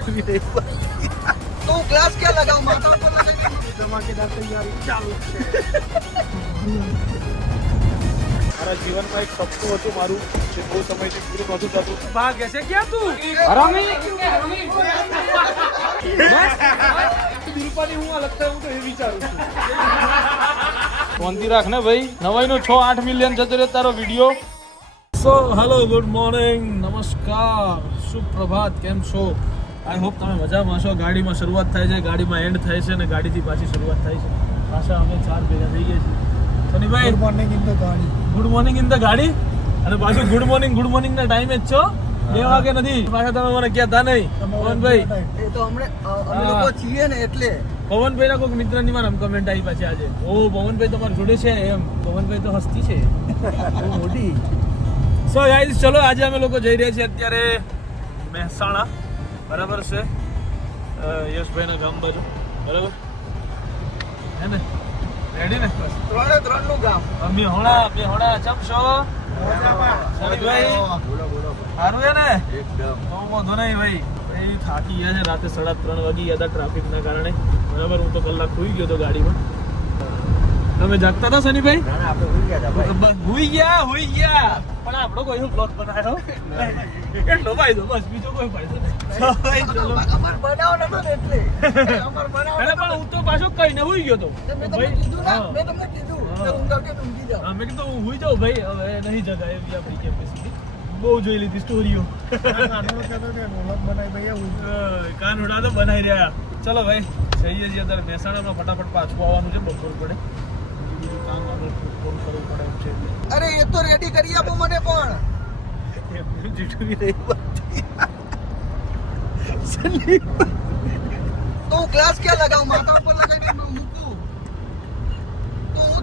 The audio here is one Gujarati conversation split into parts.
જીટू भी नहीं हुआ तो ग्लास क्या लगाऊं माथा पर लगाई धमाकेदार तैयारी चालू છે મારા જીવનમાં એક સપનું હતું મારું જે બહુ સમયથી પૂરું નહોતું થતું ભાગ એસે ક્યાં તું હરામી નિરૂપાની હું લગતા હું તો એ વિચારું છું શાંતિ રાખ ને ભાઈ નવાઈનો 6-8 મિલિયન જતો રહ્યો તારો video so hello good morning નમસ્કાર સુપ્રભાત કેમ છો આઈ હોપ તમે મજામાં છો ગાડીમાં શરૂઆત થાય છે ગાડીમાં એન્ડ થાય છે અને ગાડીથી પાછી શરૂઆત થાય છે પાછા અમે 4 ભેગા થઈ ગયા છીએ સનીભાઈ ગુડ મોર્નિંગ ઇન ધ ગાડી ગુડ મોર્નિંગ ઇન ધ ગાડી અને પાછું ગુડ મોર્નિંગ ના ટાઈમે જ છો 2 વાગે નથી પાછા તમે મને કહેતા નહીં પવનભાઈ એ તો અમે લોકો છીએ ને એટલે પવનભાઈ ના કોઈ મિત્રની માં કમેન્ટ આવી પાછી આજે ઓ પવનભાઈ તમારી જોડે છે એમ પવનભાઈ તો હસ્તી છે બહુ મોટી સો ગાઈઝ ચલો આજે અમે લોકો જઈ રહ્યા છીએ અત્યારે મહેસાણા બરાબર છે યશભાઈના ગામ બાજુ બરાબર હે ને રેડી ને બસ 3 નું ગામ અમે હોણા ચમશો ભાઈ સારું છે ને એકદમ તો વાંધો નહીં ભાઈ એ થાકી ગયા છે રાતે 3:30 વાગી ગયા હતા ટ્રાફિકના કારણે બરાબર હું તો કલાક સુઈ ગયો હતો ગાડીમાં તમે જાગતા હતા સનીભાઈ હુઈ ગયા પણ આપણો કોઈ બ્લોગ બનાવ્યો એટલો ફાયદો બસ બીજો કોઈ ફાયદો નહીં અમાર બનાવ નતો એટલે અમાર બનાવ પણ હું તો પાછો કઈને હુઈ ગયો તો મેં તમને કીધું કે ઊંઘા કે ઊંઘી જાવ મેં કીધું હું હુઈ જાઉં ભાઈ હવે નહીં જગાય એવી આપણી કેપેસિટી બહુ જોઈ લીધી સ્ટોરીઓ કાનોડા તો બનાવી રહ્યા ચલો ભાઈ જઈએ છીએ અત્યારે મહેસાણામાં ફટાફટ પાછું આવવાનું છે બપોર પડે કામ આગળ ફોન કરવું પડે એમ છે અરે એ તો રેડી કરી આપો મને પણ જીટુ भी नहीं हुआ તો હું ગ્લાસ ક્યાં લગાવું માથા ઉપર લગાવી મૂકું તો હું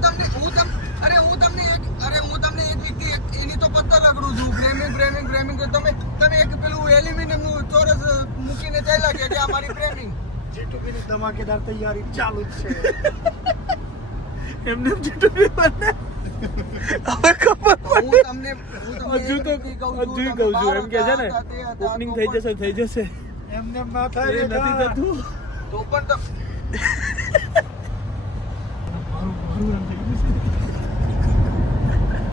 તમને એક વ્યક્તિ એની તો પત્તર રગડું છું પ્રેમિંગ તો તમે એક પેલું એલ્યુમિનિયમ નું ચોરસ મૂકીને ચાલ્યા ગયા કે આ મારી પ્રેમિંગ જીટુ भी ધમાકેદાર તૈયારી ચાલુ જ છે એમને જીટુ भी બને હવે ખબર હું તમને હજુ કહું છું એમ કે છે ને ઓપનિંગ થઈ જશે એમને ના થાય નથી થતું તો પણ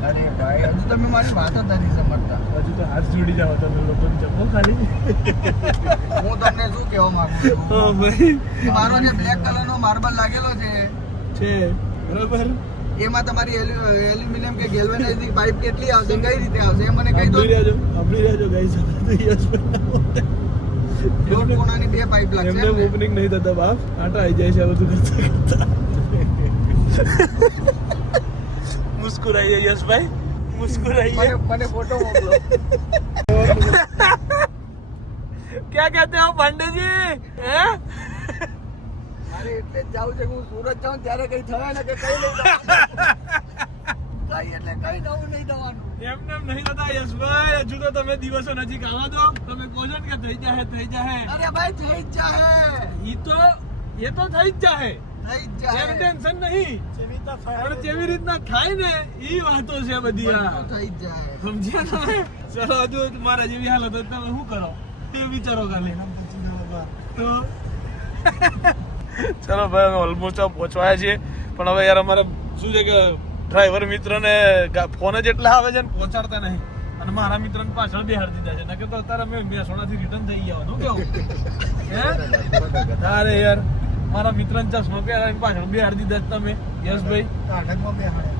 અરે ભાઈ હજુ તમે મારી વાત જ નથી સમજતા હજુ તો હાથ જોડી જાવ તમે લોકોને જપો ખાલી હું તમને શું કહેવા માંગુ છું હા ભાઈ મારો જે બ્લેક કલરનો માર્બલ લાગેલો છે બરાબર એમાં તમારી એલ્યુમિનિયમ કે ગેલ્વેનાઇઝિંગ પાઇપ કેટલી આવશે કઈ રીતે આવશે એ મને કહી દો આપણી રહેજો ગાઈસ દોઢ કોણાની 2 પાઇપ લાગશે એમને ઓપનિંગ નહીં થતા બાપ આટા આવી જાય છે બધું કરતા મુસ્કુરાઈએ યશભાઈ મુસ્કુરાઈએ મને ફોટો મોકલો क्या कहते हो पांडे जी हैं અરે એટલે જ જાઉં છે હું સુરત જાઉં ત્યારે કઈ થવાય ને કે કઈ નહીં કઈ નવું નહીં થવાનું એમને નહીં થતા યશભાઈ હજુ તો તમે દિવસો નજીક આવા દો તમે કહો છો ને કે થઈ જાય અરે ભાઈ થઈ જ જાય એ તો થઈ જ જાય થઈ જ જાય એમ ટેન્શન નહીં પણ જેવી રીતના થાય ને એ વાતો છે બધી આ થઈ જ જાય સમજ્યા તમે ચલો હજુ મારા જેવી હાલત હોય તમે શું કરો એ વિચારો ખાલી તો ચલો ભાઈ અમે ઓલમોસ્ટ પહોંચવાયા છીએ પણ હવે યાર અમારે શું છે કે ડ્રાઈવર મિત્રને ફોન જ એટલા આવે છે ને પહોંચાડતા નહીં અને મારા મિત્રને પાછળ બેહાડી દીધા છે નકે તો અત્યારે અમે મહેસાણાથી રિટર્ન થઈ ગયા કેવું અરે યાર મારા મિત્રને ચશ્મા પહેરાવીને પાછળ બેહાડી દીધા તમે યશભાઈ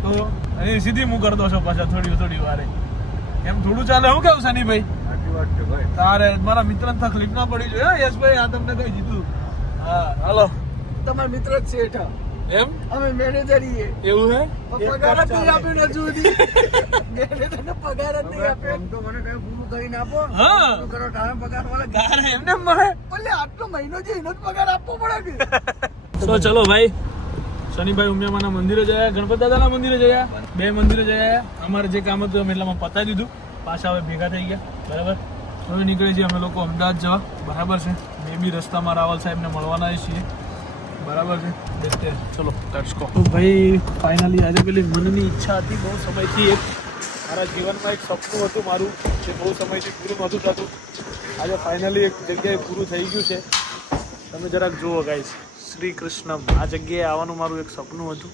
તો અહીં સીધી હું કરી દો છો પાછા થોડી વારે એમ થોડું ચાલે હું કેવું સનીભાઈ તારે મારા મિત્રને તકલીફ ના પડી જોઈએ યશભાઈ આ તમને કહી દીધું હા હાલો તમારા મિત્ર જ છે હેઠા એમ અમે મેનેજર છીએ એવું હે પગાર જ નહીં આપ્યો ને સુધી મેનેજરને પગાર જ નહીં આપ્યો તો મને કઈ પૂરું કરીને આપો હા શું કરો તારે પગાર મળે તારે એમને મળે બોલે આટલો મહિનો છે એનો જ પગાર આપવો પડે કે તો ચલો ભાઈ શનિભાઈ ઉમિયામાના મંદિરે જયા ગણપત દાદાના મંદિરે જયા 2 મંદિરે જયા અમારે જે કામ હતું અમે એટલામાં પતાવી દીધું પાછા હવે ભેગા થઈ ગયા બરાબર હવે નીકળે છીએ અમે લોકો અમદાવાદ જવા બરાબર છે મે બી રસ્તામાં રાવલ સાહેબને મળવાના છીએ બરાબર છે દેખતે ચલો લેટ્સ ગો તો ભાઈ ફાઇનલી આજે પેલી મનની ઈચ્છા હતી બહુ સમયથી એક મારા જીવનમાં એક સપનું હતું મારું જે બહુ સમયથી પૂરું નહોતું થતું આજે ફાઇનલી એક જગ્યાએ પૂરું થઈ ગયું છે. તમે જરાક જુઓ ગાઈસ, શ્રી કૃષ્ણમ. આ જગ્યાએ આવવાનું મારું એક સપનું હતું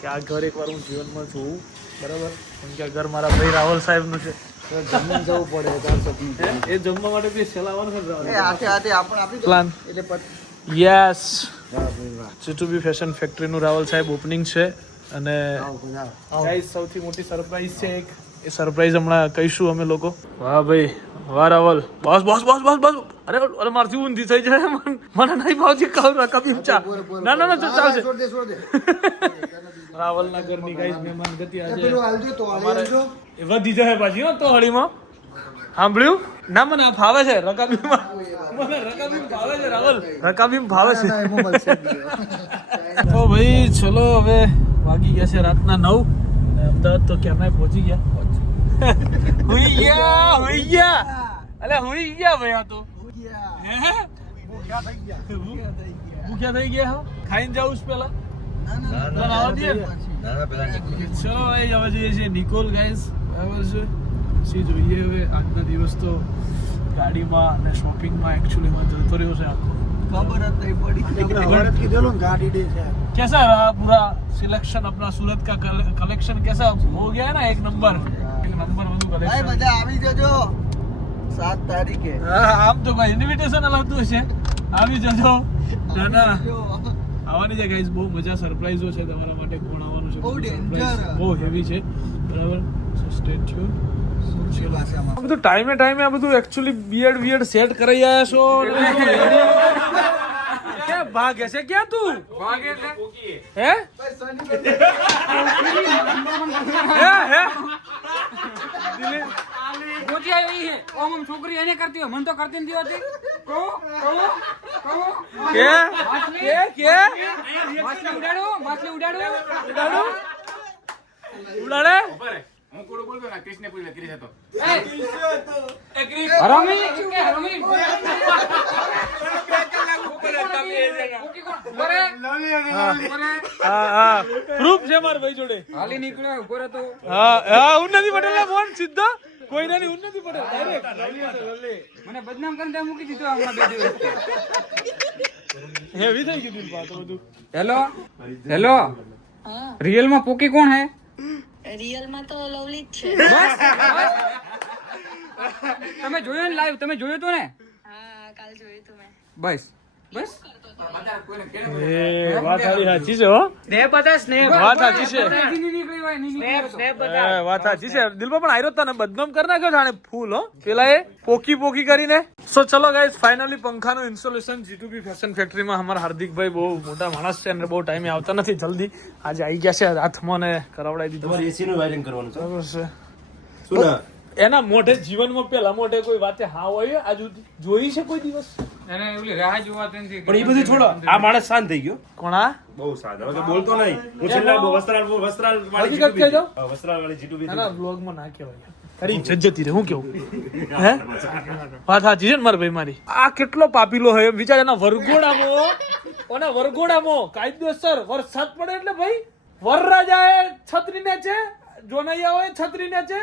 કે આ ઘર એકવાર હું જીવનમાં જોઉં, બરાબર? કેમ કે આ ઘર મારા ભાઈ રાવલ સાહેબનું છે. જમવા જવું પડે એ જમવા માટે બી ચલાવવાનું છે પ્લાન. યસ, જીટુબી ફેશન ફેક્ટરીનું રાવલ સાહેબ ઓપનિંગ છે. અને ગાઈસ સૌથી મોટી સરપ્રાઈઝ છે એક, એ સરપ્રાઈઝ હમણાં કહીશું અમે લોકો. વાહ ભાઈ, વાહ રાવલ. બસ બસ બસ બસ બસ. અરે મારથી ઊંધી થઈ જાય, મને નહીં ભાવતી કહું કભી ઊંચા. ના ના ના ચાલશે. રાવલના ઘરની ગાઈસ મહેમાન ગતિ આજે એ વધી જાય પાછી હો તો હળીમાં. સાંભળ્યું? ના મને આ ફાવે છે રકાબીમાં, મને રકાબીમ ફાવે છે રાવલ, રકાબીમ ફાવે છે. તો ભાઈ ચલો, હવે વાગી ગયા છે રાતના 9. અમદાવાદ તો ક્યારના પહોંચી ગયા. હુઈ ગયા અલે હુઈ ગયા ભાઈ. આ તો ભૂખ્યા થઈ ગયા હો. ખાઈને જાઉં પેલા. ચલો ભાઈ, હવે જઈએ છીએ નિકોલ ગાઈસ, બરાબર છે? પછી જોઈએ હવે આજના દિવસ તો ગાડીમાં અને શોપિંગમાં એકચ્યુઅલીમાં જતો રહ્યો છે આખો. खबर नहीं पड़ी औरत की दिलों गाड़ी दे है कैसा रहा पूरा सिलेक्शन अपना सूरत का कलेक्शन कैसा हो गया है ना? एक नंबर બધું भाई कलेक्शन. मजा આવી જજો 7 તારીખે. આમ તો ભાઈ ઇન્વિટેશન અલાવતું છે, આવી જજો. ના ના આવવાની છે ગાઈસ, બહુ મજા, સરપ્રાઈઝો છે તમારા માટે. કોણ આવવાનું છે? બહુ danger. બહુ હેવી છે, બરાબર? સો સ્ટે ટ્યુન. સુરતી ભાષામાં આ બધું ટાઈમે ટાઈમે આ બધું એકચ્યુઅલી બીએડ સેટ કરી આવ્યા છો. क्या भाग ऐसे क्या तू भाग એટલે હે હે મોટી આવી હે ઓમ છોકરી એને કરતી હોય, મન તો કરતી નથી હોતી. કહો કે માછલી ઉડાડો ઉડાડે. હું કોડો બોલતો ના ક્રિષ્ને પૂછે ક્રિશ હતો હરામી કે હરામી હા પ્રૂફ છે મારા ભાઈ જોડે. હાલી નીકળ્યો ઉપર હતો. હા ઉન્નતિ પટેલ ના ફોન સીધો કોઈ ના નહીં. ઉન્નતિ પટેલ ડાયરેક્ટ મને બદનામ કરીને મૂકી દીધો હમણાં 2 દિવસ. હેવી થઈ ગયું પાછું બધું. હેલો રિયલ માં પોકી કોણ હે? રિયલ માં તો લવલી જ છે. તમે જોયો ને લાઈવ? તમે જોયો તો ને? હા કાલ જોયું તું મેં. બસ એ વાત સાચી છે હો. વાત સાચી છે. વાત સાચી છે. દિલમાં પણ આયરો તને બદનામ કરી નાખ્યો જાણે ફૂલ હો પેલા એ પોકી કરીને. સો ચલો ગાઈસ, ફાઇનલી પંખાનું ઇન્સ્ટોલેશન જીટુબી ફેશન ફેક્ટરીમાં અમારા હાર્દિકભાઈ બહુ મોટા માણસ છે અને બહુ ટાઈમે આવતા નથી. જલ્દી આજે આવી ગયા છે હાથમાં ને કરાવડાવી દીધું. એસી નું વાયરિંગ કરવાનું છે. બરાબર છે. શું ના એના મોઢે જીવનમાં પેલા મોઢે કોઈ વાતે હા હોય આજુ જોઈ છે કોઈ દિવસ? એને ઓલી રાહ જોવા તેનથી પણ એ બધું છોડો, આ માણસ શાંત થઈ ગયો. કોણા બહુ શાંત, હવે તો બોલતો નહીં. હું છેલ્લા વસ્ત્રાલ વાળી હકીકત કહી દો. વસ્ત્રાલ વાળી જીટુબી ના બ્લોગમાં ના કહેવાય. તારી ઇજ્જત જતી રહે. હું કેવું હે વાત સાચી છે ને મારા ભાઈ મારી. આ કેટલો પાપીલો હોય વિચાર. એના વરઘોડામાં કાયદેસર વરસાદ પડે એટલે ભાઈ વરરાજા એ છત્રી ને છે, જોનૈયા હોય છત્રી ને છે,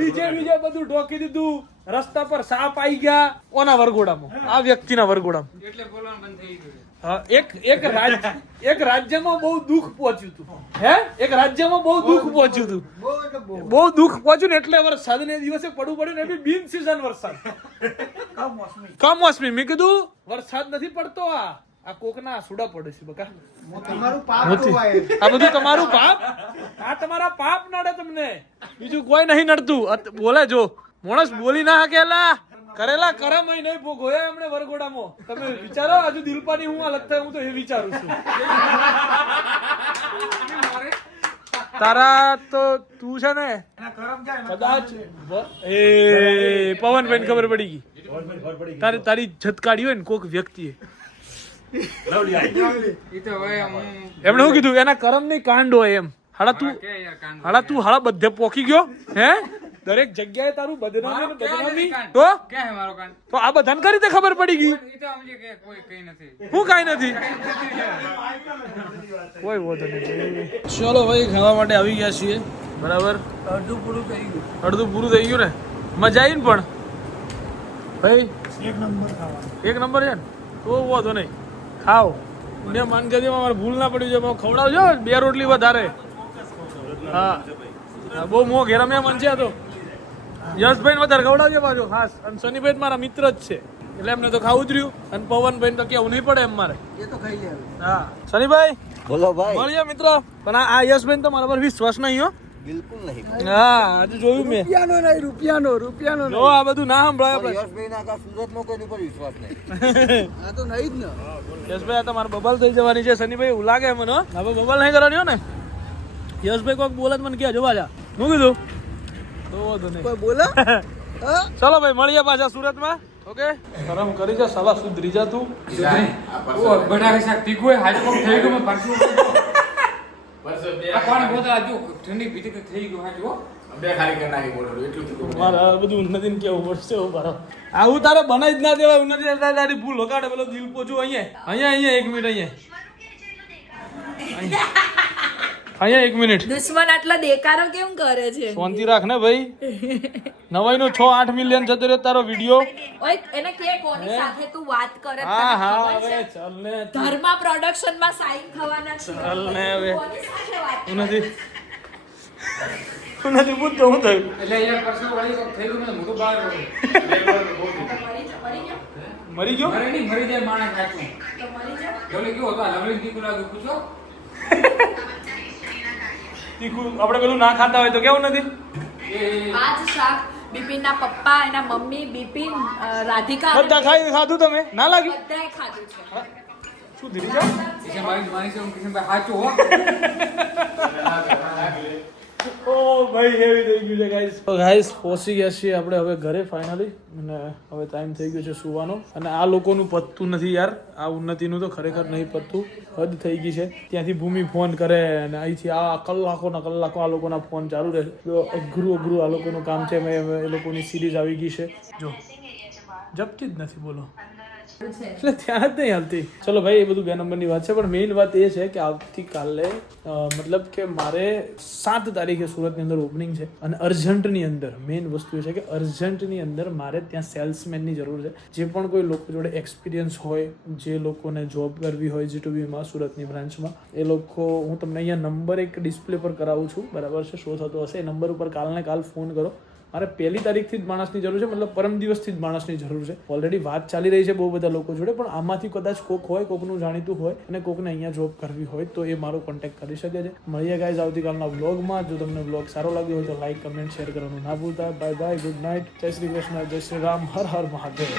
બીજે બધું ઢોકી દીધું. રસ્તા પર સાપ આવી ગયા. ઓના વરઘોડામાં, આ વ્યક્તિના વરઘોડામાં. એટલે બોલવાનું બંધ થઈ ગયું. હા, એક રાજ્યમાં બહુ દુઃખ પહોંચ્યું હતું. હે એક રાજ્યમાં બહુ દુઃખ પહોંચ્યું હતું. બહુ દુઃખ પહોંચ્યું ને એટલે વરસાદ ને દિવસે પડવું પડ્યું ને એ બી બિન સીઝન વરસાદ, કમોસમી. મેં કીધું વરસાદ નથી પડતો, આ કોકના સુડા પડે છે બકા. તમારું પાપ ધોવાય. આ બધું તમારું પાપ. આ તમારા પાપ નડે તમને, બીજું કોઈ નહીં નડતું. બોલે જો માણસ બોલી ના હકેલા કરેલા કરમ અહીં નહીં ભોગોયા એમણે વરઘોડામાં. તમે વિચારો હજુ દિલપાની હું હાલત થાય. હું તો એ વિચારું છું. તારા તો તું છે ને કદાચ એ પવનભાઈ ને ખબર પડી ગઈ. તારી જત કાઢી હોય ને કોક વ્યક્તિએ ઈ તો હવે એમણે શું કીધું? એના કરમ ની કાંડ હોય એમ. હાડા તું બધે પોકી ગયો હે. દરેક જગ્યાએ તારું બદનામી તો ક્યાં હે મારો કાન? તો આ બધાને કઈ રીતે ખબર પડી ગઈ? ઈ તો સમજે કે કોઈ કઈ નથી. હું કઈ નથી. કોઈ વાંધો નહીં. ચલો ભાઈ, ખાવા માટે આવી ગયા છીએ. બરાબર, અડધું પૂરું થઈ ગયું ને. મજા આવી ને પણ ભાઈ એક નંબર છે ને તો વાંધો નહીં ખાઓ ને માનગઢીમાં મારે ભૂલ ના પડી જાય ખવડાવજો 2 રોટલી વધારે હા હા, બહુ મોં ઘેરમ્યા મન છે આ તો યશભાઈ વધારે ખવડાવજો પાછો ખાસ અને શનિભાઈ મારા મિત્ર જ છે એટલે એમને તો ખાવું જ રહ્યું અને પવનભાઈ તો કેવું નહીં પડે એમ મારે એ તો ખાઈ લે હા શનિભાઈ બોલો ભાઈ મળીએ મિત્ર પણ આ યશભાઈ તો મારા પર વિશ્વાસ નહીં હો બિલકુલ નહીં હા આજે જોયું મેં રૂપિયાનો જો આ બધું ના સંભળાય આપણે યશભાઈ ના કા સુરતમાં કોઈની પર વિશ્વાસ નહીં આ તો નહીં જ ને યશભાઈ આ તમારે બબલ થઈ જવાની છે શનિભાઈ એવું લાગે મને હો. હવે બબલ નહીં કરવાની હો ને યશભાઈ કોઈક બોલે મને ક્યાં જોવા જા શું કીધું તો વાંધો નહીં કોઈ બોલા ચલો ભાઈ મળીએ પાછા સુરતમાં ઓકે ગરમ કરી જા સાલા સુધરી જા તું ઓ બટાકા શાક તીખું હોય હાજર કોક થઈ ગયું મેં પાછું વર્ષો બે આ પાણી બોતલ આ જો ઠંડી પીતી થઈ ગયું હાજર હો બે ખાલી કરી નાખી બોટલ એટલું તીખું મારે આ બધું ઉન્નતિને કેવું પડશે મારો આવું તારે બનાવી જ ના દેવાય ઉન્નતિ તારી ભૂલ લગાડે પેલો દિલ પોચું અહીંયા 1 મિનિટ અહીંયા 1 મિનિટ દુશ્મન આટલા દેકારો કેમ કરે છે શાંતિ રાખ ને ભાઈ નવાઈનો 6-8 મિલિયન જતો રહ્યો તારો વિડિયો ઓય એને કે કોની સાથે તું વાત કરે તને હા હા ખબર હવે છે? ચાલ ને ધર્મા પ્રોડક્શન માં સાઈન થવાના છે ચાલ ને હવે કોની સાથે વાત ઉન્નતિ પૂછતો હું થયું એટલે યાર પરસો વાળી કોક થઈ ગયું ને મોટું બહાર મરી ગયો મરી ગયો મરે નહીં મરી જાય માણસ કાચું તો મરી જા લવલી કેવું હતું આ લવલી તીખું લાગ્યું પૂછો તીખું આપણે પેલું ના ખાતા હોય તો કેવું નથી એ આજ શાક બિપિન ના પપ્પા એના મમ્મી બિપિન રાધિકા અને બધા ખાધું તમે ના લાગ્યું બધાએ ખાધું છે શું ધીરી જાઓ મારી છે કિશનભાઈ સાચું હો ઓ ભાઈ હેવી થઈ ગયું છે ગાઈસ તો ગાઈસ પહોંચી ગયા છીએ આપણે હવે ઘરે ફાઇનલી અને હવે ટાઈમ થઈ ગયો છે સુવાનો અને આ લોકોનું પતતું નથી યાર આ ઉન્નતિનું તો ખરેખર નહીં પતતું હદ થઈ ગઈ છે ત્યાંથી ભૂમિ ફોન કરે અને અહીંથી આ કલાકોના કલાકો આ લોકોના ફોન ચાલુ રહે અઘરું અઘરું આ લોકોનું કામ છે એ લોકોની સિરીઝ આવી ગઈ છે જો જપતી જ નથી બોલો એટલે ત્યાં જ નહીં હાલતી ચલો ભાઈ એ બધું 2 નંબરની વાત છે પણ મેઇન વાત એ છે કે આવતીકાલે મતલબ કે મારે 7 તારીખે સુરતની અંદર ઓપનિંગ છે અને અર્જન્ટની અંદર મેઇન વસ્તુ એ છે કે અર્જન્ટની અંદર મારે ત્યાં સેલ્સમેનની જરૂર છે જે પણ કોઈ લોકો જોડે એક્સપિરિયન્સ હોય જે લોકોને જોબ કરવી હોય G2Bમાં સુરતની બ્રાન્ચમાં એ લોકો હું તમને અહીંયા નંબર એક ડિસ્પ્લે પર કરાવું છું બરાબર છે શો થતો હશે એ નંબર ઉપર કાલને કાલ ફોન કરો મારે 1 તારીખથી જ માણસની જરૂર છે મતલબ પરમ દિવસથી જ માણસની જરૂર છે ઓલરેડી વાત ચાલી રહી છે બહુ બધા લોકો જોડે પણ આમાંથી કદાચ કોક હોય કોકનું જાણીતું હોય અને કોકને અહીંયા જોબ કરવી હોય તો એ મારો કોન્ટેક્ટ કરી શકે છે મળીએ ગાઈઝ આવતીકાલના વ્લોગમાં જો તમને વ્લોગ સારો લાગ્યો હોય તો લાઈક કમેન્ટ શેર કરવાનું ના ભૂલતા બાય બાય ગુડ નાઇટ જય શ્રી કૃષ્ણ જય શ્રી રામ હર હર મહાદેવ